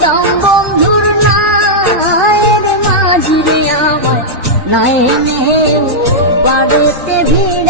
যেতাম বন্ধুর নায়ের মাঝিরে আমার নায়ে বাড়িতে ভিড়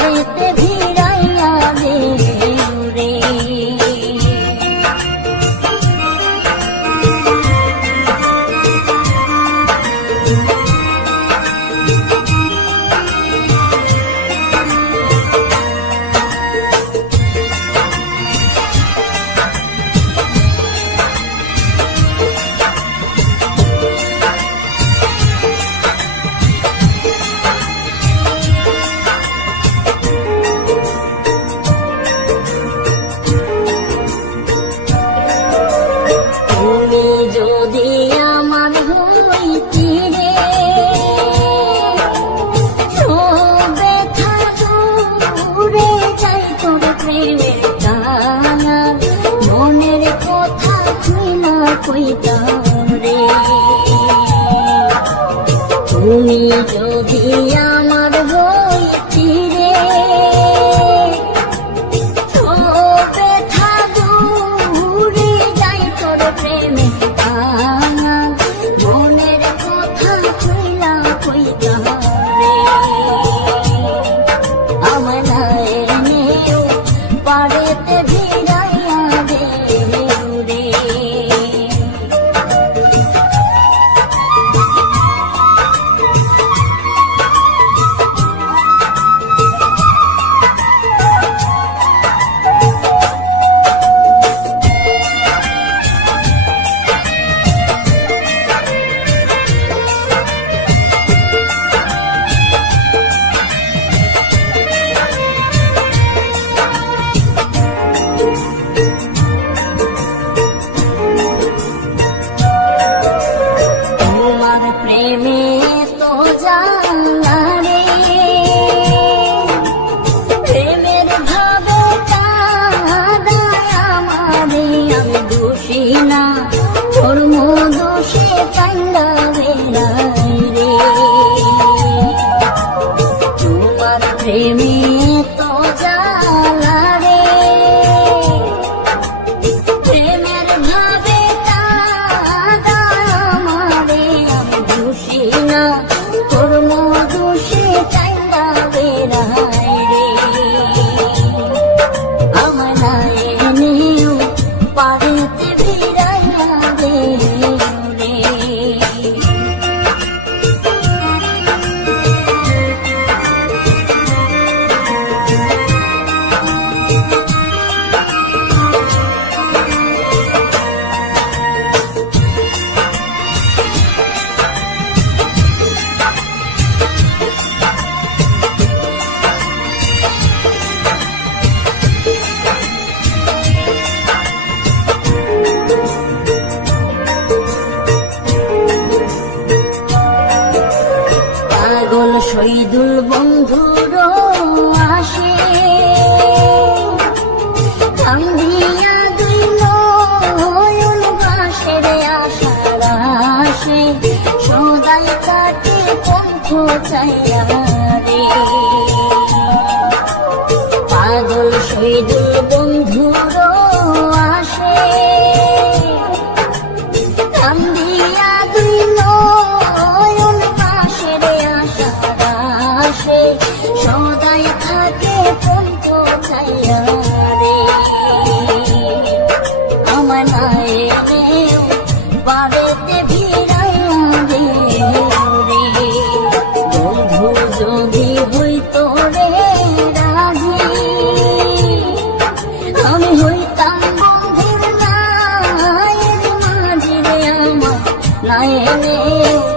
everything. কইতাম তুমি যদি আমার হইতি রে প্রেমে মনের কথা কইলা কইতাম রে আমার পারেতে যাবে 太也 Oh,